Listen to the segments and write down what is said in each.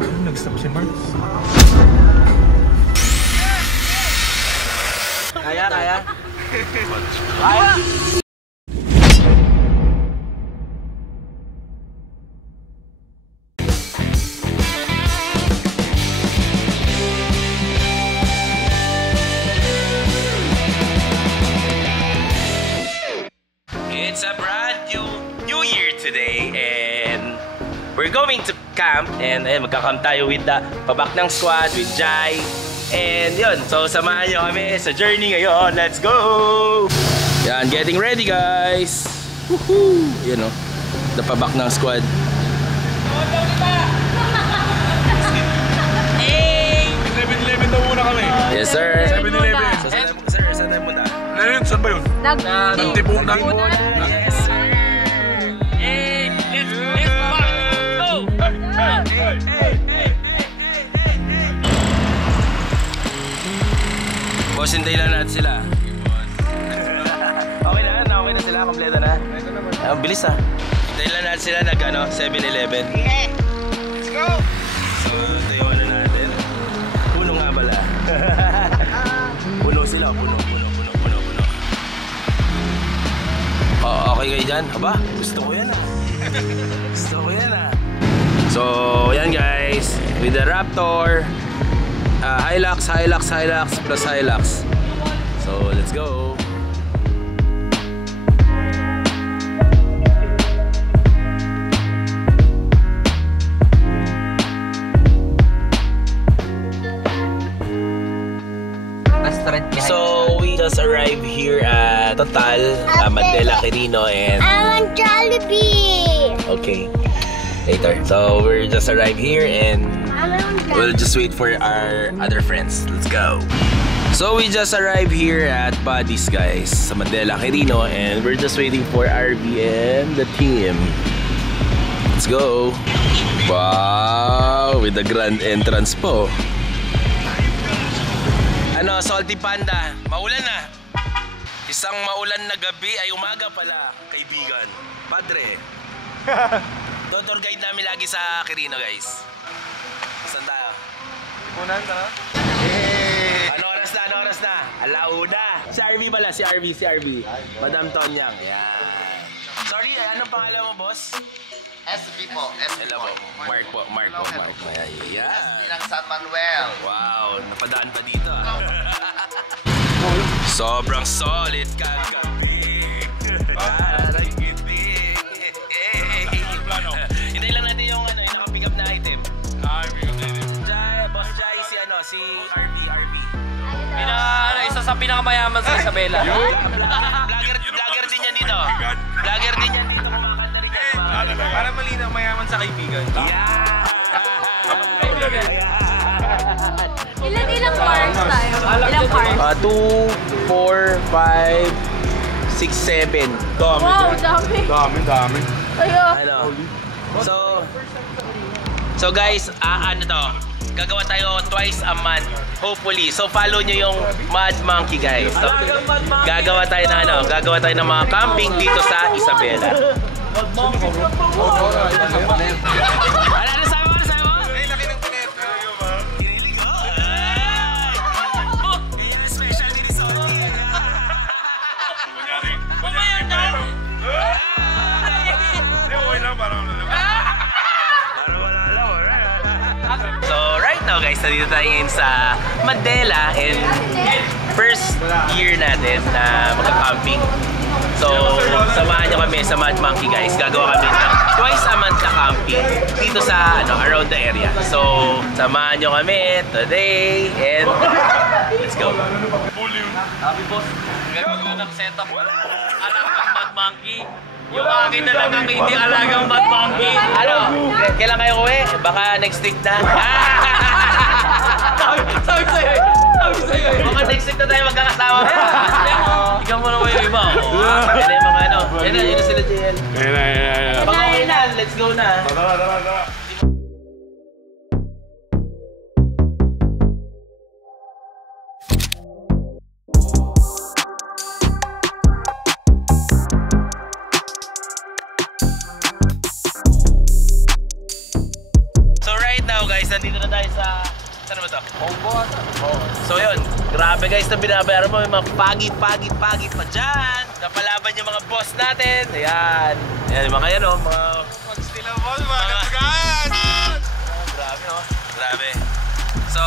Nag-stop si Mark. Kaya? Kaya? It's a brand new year today and we're going to camp and magka-camp tayo with the Pabak ng Squad, with Jai. And yun, so samahan nyo kami sa journey ngayon. Let's go! Yan, getting ready guys! Woohoo! Yun o, the Pabak ng Squad. Hey! 7-Eleven daw muna kami. Yes sir! 7-Eleven. Sir, saan tayo muna? Saan ba yun? Nagtibong ng Yes sir! Hey! Let's go! Boss, hintayin lang natin sila. Okay na sila, kompleto na. Ang bilis ah. Hintayin lang natin sila nag 7-Eleven. Let's go! So, tayo na natin. Puno nga pala. Puno sila, puno. Okay kayo dyan? Aba, gusto ko yan ah. So, yan guys. With the Raptor. Hilux plus Hilux. So, let's go. So, we just arrived here at Total, Mandela, Quirino, and I want Jollibee! okay, later. So, we're just arrived here and we'll just wait for our other friends. Let's go. So, we just arrived here at Buddy's guys, sa Mandela, Quirino, and we're just waiting for RV and the team. Let's go. Wow, with the grand entrance po. Ano, Salty Panda, maulan na. Isang maulan na gabi ay umaga pala, kaibigan. Padre. Tour guide namin lagi sa Quirino, guys. Saan tayo? Punan ka na? Ano oras na? Alauna. Si RV pala, si RV. Madam Tonyang. Yan. Sorry, anong pangalan mo, boss? SB po. Hello po. Mark po. Ayan. SB ng San Manuel. Wow, napadaan pa dito ah. Sobrang solid kagabi. Hintayin lang natin yung naka-pick up na item. Boss Jai, si RV. Isa sa pinakamayaman sa Isabela. Vlogger din yan dito. Kumakanta rin yan. Para malinaw, mayaman sa kaibigan. Ilang cars tayo? Ilang cars? 2, 4, 5, 6, 7. Wow, dami. Ano? So guys, gagawa tayo twice a month, hopefully. So follow nyo yung Mad Monkey guys. So, gagawa tayo ng mga camping dito sa Isabela. Ano sabi mo? Ay, laki ng punet. Kinilig ko. Kaya special din sa So right now guys, nandito tayo ngayon sa Mandela and first year natin na magka-camping. So samahan nyo kami sa Mad Monkey guys. Gagawa kami ng twice a month na camping dito sa around the area. So samahan nyo kami today and let's go. Sabi boss, gagawin ng setup. Alagang Mad Monkey. Yung akin na lang ang hindi alagang Mad Monkey. Ano? Kailan kayo uwi? Baka next week na. Sabi sa'yo. Baka next week na tayo magkakasama. Ikaw mo naman yung iba. Yan na yung mga ano. Yan na sila JL. Ayan. Pag okay na, let's go na. Tara. guys, nandito na tayo sa... Saan ba ito? So yun, grabe guys na binabayaran mo. May mga pagit pa dyan. Napalaban yung mga boss natin. Ayan. Ayan yung mga yan o. Mga... Mag-steal ang ball, mga katugan! Grabe o. Grabe. So,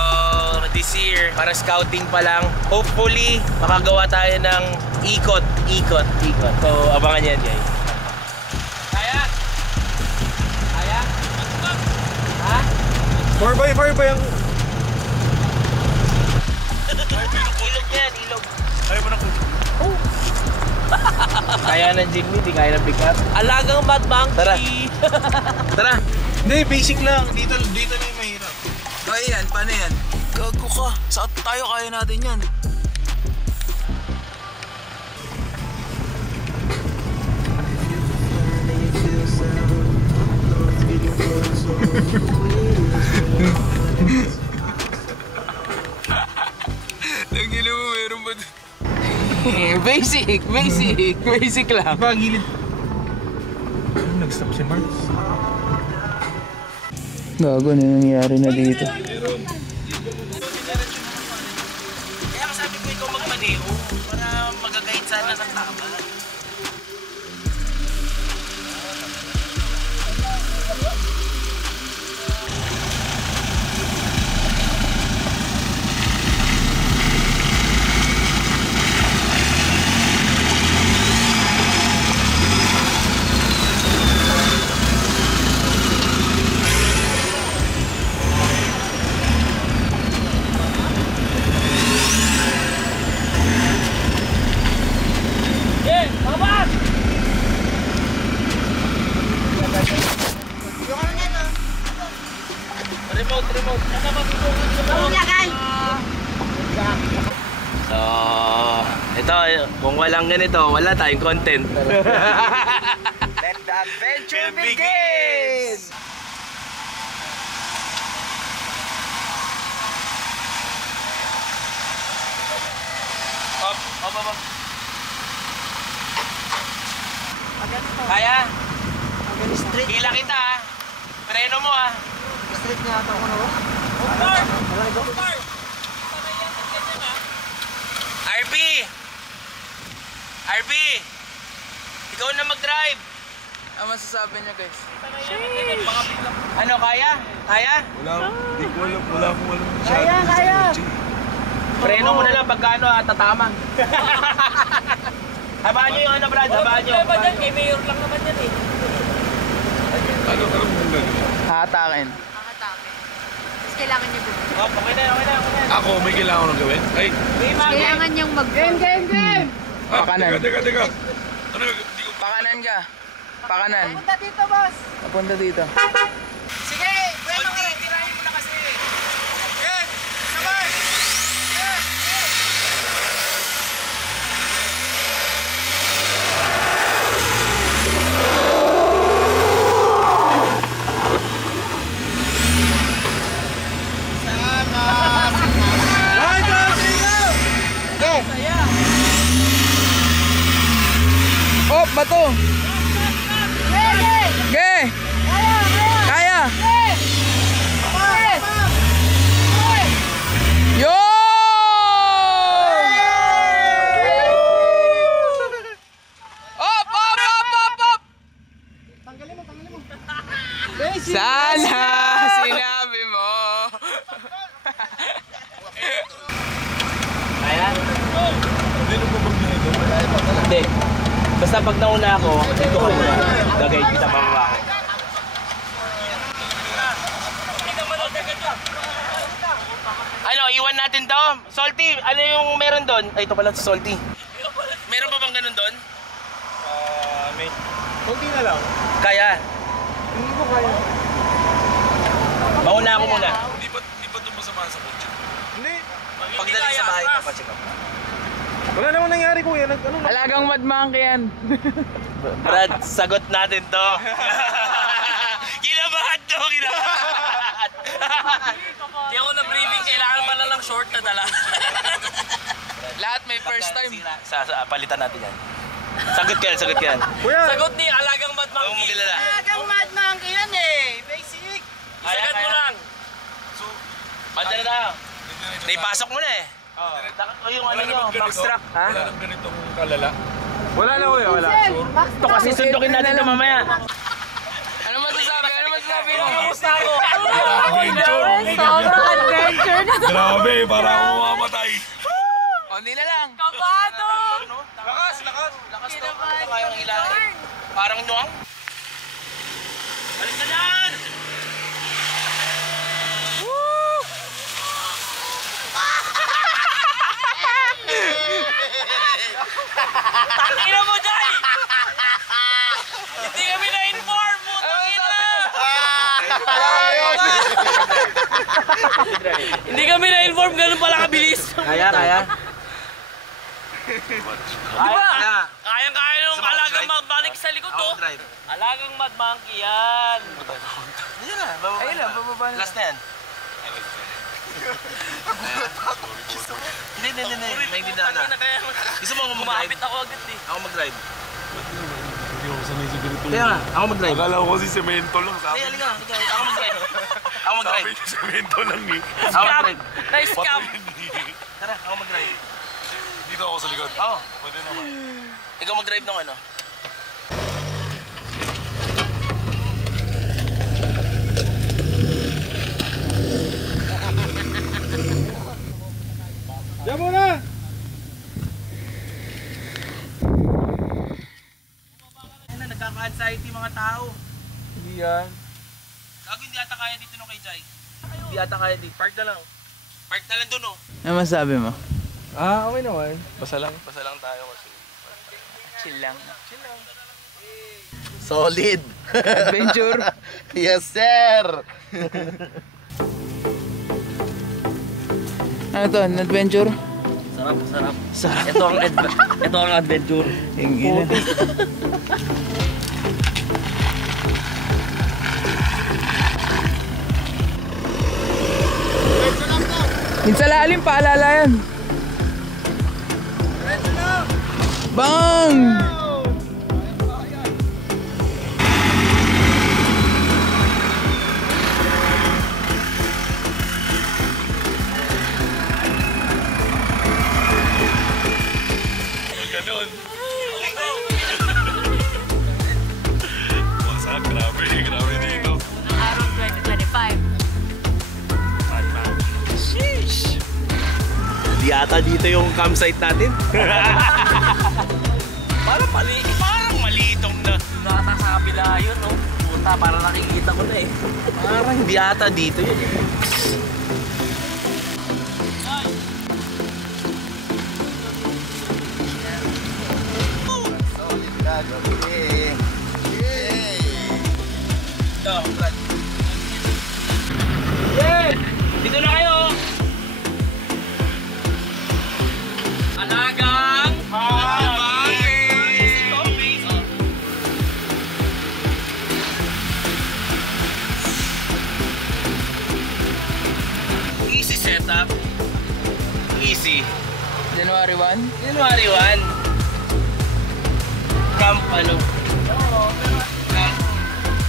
this year, para scouting pa lang, hopefully, makagawa tayo ng ikot. So, abangan yan guys. Kaya? Ha? 4x4 ba yung... Ilog yan, ilog. Ayaw mo na ko. Kaya ng Jimmy, di kaya ng pick up. Alagang Mad Monkey. Tara. Tara. Hindi, basic lang. Dito na yung mahirap. Kaya yan, paano yan? Gago ka. Saan tayo kaya natin yan? Nagilo mo, meron ba doon? Basic lang. Pagilid. Nag-stop si Mark. Gago na nangyari na dito. Kaya sabi ko ikaw magmaneho para magagayad sana ng tama. So, ito, kung walang ganito, wala tayong content. Let the adventure begin! Up. Kaya? Hila kita ah. Preno mo ah. Straight nga ata ako na ba? RB! Ikaw na mag-drive! Ano masasabi niyo guys? Ano, kaya? Kaya? Hindi ko alam. Wala akong alam. Kaya! Preno mo na lang pagkano tatama. Habaan nyo yung ano, Brad. Habaan nyo. Kay Mayor lang naman yan eh. Ano ka lang mong gagawin? Hatakin. Tapos kailangan niya gawin. Oh, okay na. Ako, may kailangan ko nang gawin? Ay! Kailangan niyang mag-game! Pakanan. Teka. Ano, hindi ko... Pakanan ka. Pakanan. Punta dito, boss! Papunta dito. Sige! Bueno, tirahin mo na kasi. Okay! Sabay! Op, bato! Ge! Kaya! Yo! Op! Sana sinabi mo. Kaya? Hindi. Basta pag nauna ako, dito ko muna. Gagay kita pababa ako. Ano, iwan natin to? Salty, ano yung meron doon? Ay, ito pala si Salty. Meron pa bang ganun doon? May... Kunti na lang. Kaya. Hindi ko kaya. Mauna ako muna. Hindi ba ito masama sa kotse? Hindi. Pagdating sa bahay, papacheck up. Wala namang nangyari kuya. Alagang Mad Monkey yan. Brad, sagot natin to. Kinabahan to, kinabahan. Di ako na-briefing, kailangan pala lang short na dala. Lahat may first time. Palitan natin yan. Sagot ka yan. Kuya! Sagot ni Alagang Mad Huwag mo Monkey. kilala. Talagang Mad Monkey yan eh! Basic! Isagat mo lang. Naipasok mo na eh. O yung ano nyo, backstrap, ha? Wala nang ganitong kalala. Wala na kuya, wala. Ito kasi sundukin natin ito mamaya. Ano masasabi? Ano masasabi? Kamusta ako? Sobrang adventure na to. Grabe, para ako mamamatay. Hindi na lang. Kabado! Lakas to. Ito kayang ilangin. Parang nuwang. Alis na dyan! Tangina mo, Jai! Hindi kami na-inform mo! Tangina! Hindi kami na-inform, ganun pala kabilis. Kaya. Di ba? Kayang-kaya nung alagang magbalik sa likod to. Drive. Alagang mad monkey yan. Ayun na, bababa na. Last na yan. Hindi. Naintindihan na. Gusto mo ako mag-drive? Kumapit ako agad eh. Ako mag-drive. Hindi ako sanay sa ganito. Kaya nga, ako mag-drive. Akala ko kasi semento lang sabi. Hindi, halika. Ako mag-drive. Ako mag-drive. Sabi niya semento lang eh. Ako mag-drive. Na-scam. Tara, ako mag-drive. Dito ako sa likod. Oo. Pwede naman. Ikaw mag-drive ng ano? Diyan muna! Ano, nagkaka-anxiety mga tao. Hindi yan. Gago, hindi ata kaya dito nung kay Jai. Hindi ata kaya dito. Park na lang. Park na lang dun oh. Ano masasabi mo? Okay naman. Basta lang tayo kasi. Chill lang. Solid. Adventure. Yes, sir. Ano to? An adventure? Sarap. Ito ang adventure. Ingin. Minsan lalim, paalala yan. Bang! Ganon. Wasak, grabe dito. Araw 2025. Di ata dito yung campsite natin. parang mali itong na. Nata sa kabila yun, no? Puta, parang nakikita ko na eh. Parang hindi ata dito yun. Solid ka, gabi. Yay! Ito, Brad. Dito na kayo! Alagang! Easy setup. Easy. January 1? January 1. Camp ano? Camp.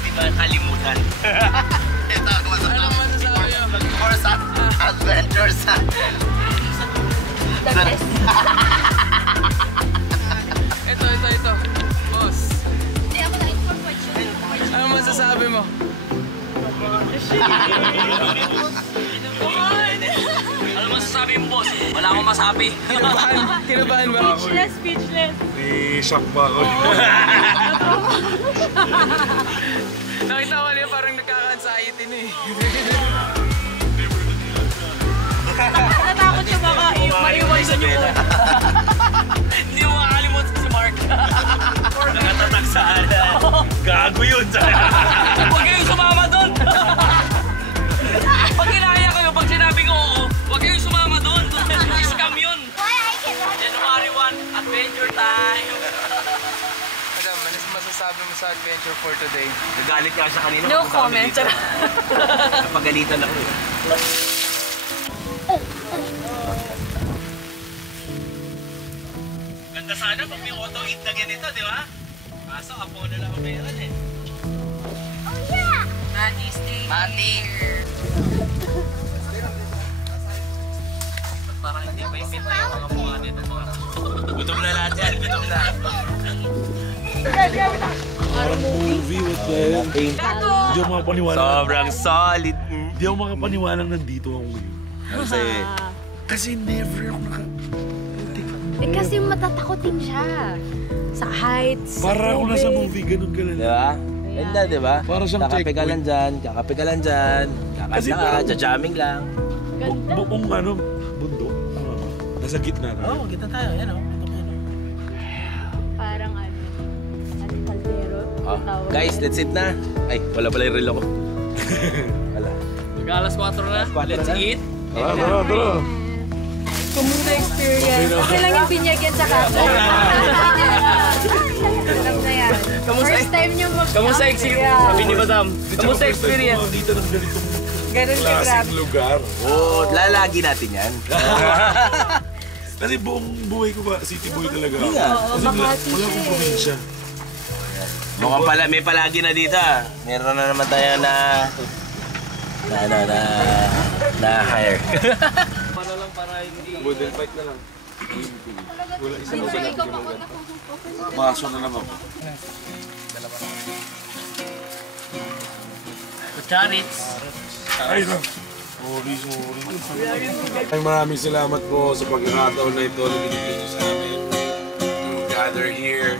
Di ba kalimutan? Ito ako masasabi. Ano masasabi mo? For some adventures. The best. Ito. Boss, Hindi ako na-inform question. ano masasabi mo? Ano masasabi mo, boss? Wala akong masabi. Kinabahan ba? Speechless. Shock pa ako. Nakita ko niya parang nagkaka-anxiety na eh. Natakot siya baka maiwan sa niyo. Hindi mo makakalimutan si Mark. Nakatatak sa ala. Gago yun. Huwag kayong sumama doon! Pag kinaya kayo, pag sinabi ko oo, huwag kayong sumama doon. Scam yun. January 1, adventure time. Madam, ano masasabi mo sa adventure for today? Nagalit ka sa kanina. No comment. Napagalitan ako. Ganda sana pag may auto-eat na ganito, di ba? Kaso apo na lang ang meron eh. Mati, stay Mati. here. Parang movie, what the hell? Hindi ako makapaniwala. Sobrang solid. Hindi ako makapaniwala nandito ako ngayon. Kasi never ako Eh kasi matatakotin siya. Sa heights. Para ako nasa movie, ganun ka lang. Diba? Ganda, diba? Para siyang kakape ka lang dyan, kakape ka lang dyan, Kasi kakanta ka, parang- jajamming lang. Ganda. Buong bundok. Tama ba? Nasa gitna na. Oo, kita tayo. Yan o. Parang kaldero. Guys, let's eat na. Ay, wala pala yung relo ko. Wala. Mag-alas 4 na. Let's eat. Tara. Kumusta experience? Okay lang yung binyagyan sa kaso. Alam na yan. First time niyo Kamusta experience? Sabi ni Madam. Kamusta experience? Dito ng ganitong Ganun ka klaseng grab. lugar. Oo, lalagi natin yan. Kasi buong buhay ko ba, city boy talaga ako. nga. Kasi wala akong probinsya. Mukhang pala, may palagi na dito. Meron na naman tayo na hire. Model bike na lang. Wala isang baso na lang ako. Charits. Ay, no. Sorry. Ay, maraming salamat po sa pagkakataon na ito na binigay niyo sa amin to gather here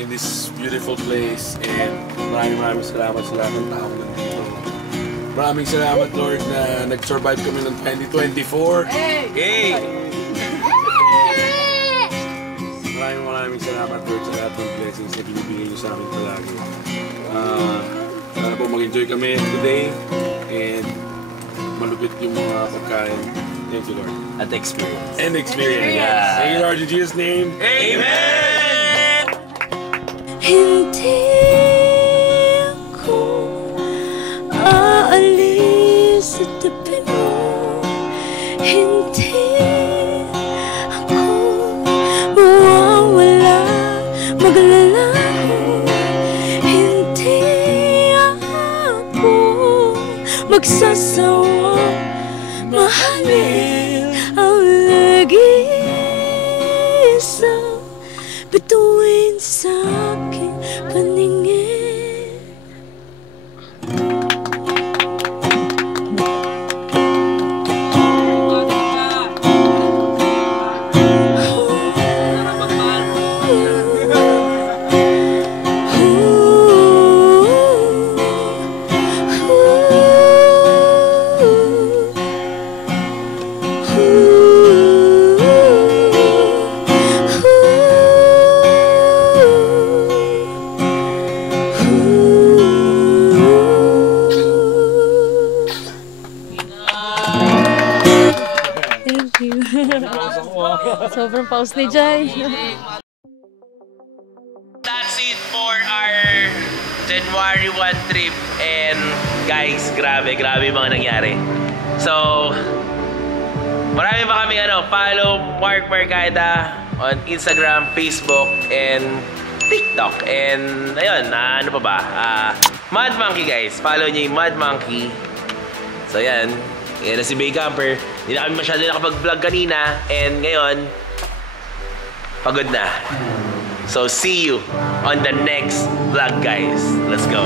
in this beautiful place, and maraming salamat sa lahat ng tao nandito. Maraming salamat, Lord, na nag-survive kami ng 2024. Hey! Maraming salamat, Lord, sa lahat ng blessings na binibigay niyo sa amin palagi. Sana po mag-enjoy kami today, and malupit yung mga pagkain. Thank you, Lord. At experience. And experience. Yeah. Thank you, Lord, in Jesus' name. Amen! Hindi ako aalis sa tabi mo. Hindi ako mawawala, maglalaho. Hindi ako magsasawa, mahalin ang nag-iisang bituin sa aking paningin. Thank you. Sobrang pause ni Jai. That's it for our January 1 trip, and guys, grabe yung mga nangyari. So, marami pa kami follow Mark Marcaida on Instagram, Facebook, and TikTok. And ayun, ano pa ba? Mad Monkey, guys. Follow niyo yung Mad Monkey. So yan, yan na si Bay Camper. Hindi na kami masyado nakapag-vlog kanina, and ngayon, pagod na. So see you on the next vlog, guys. Let's go.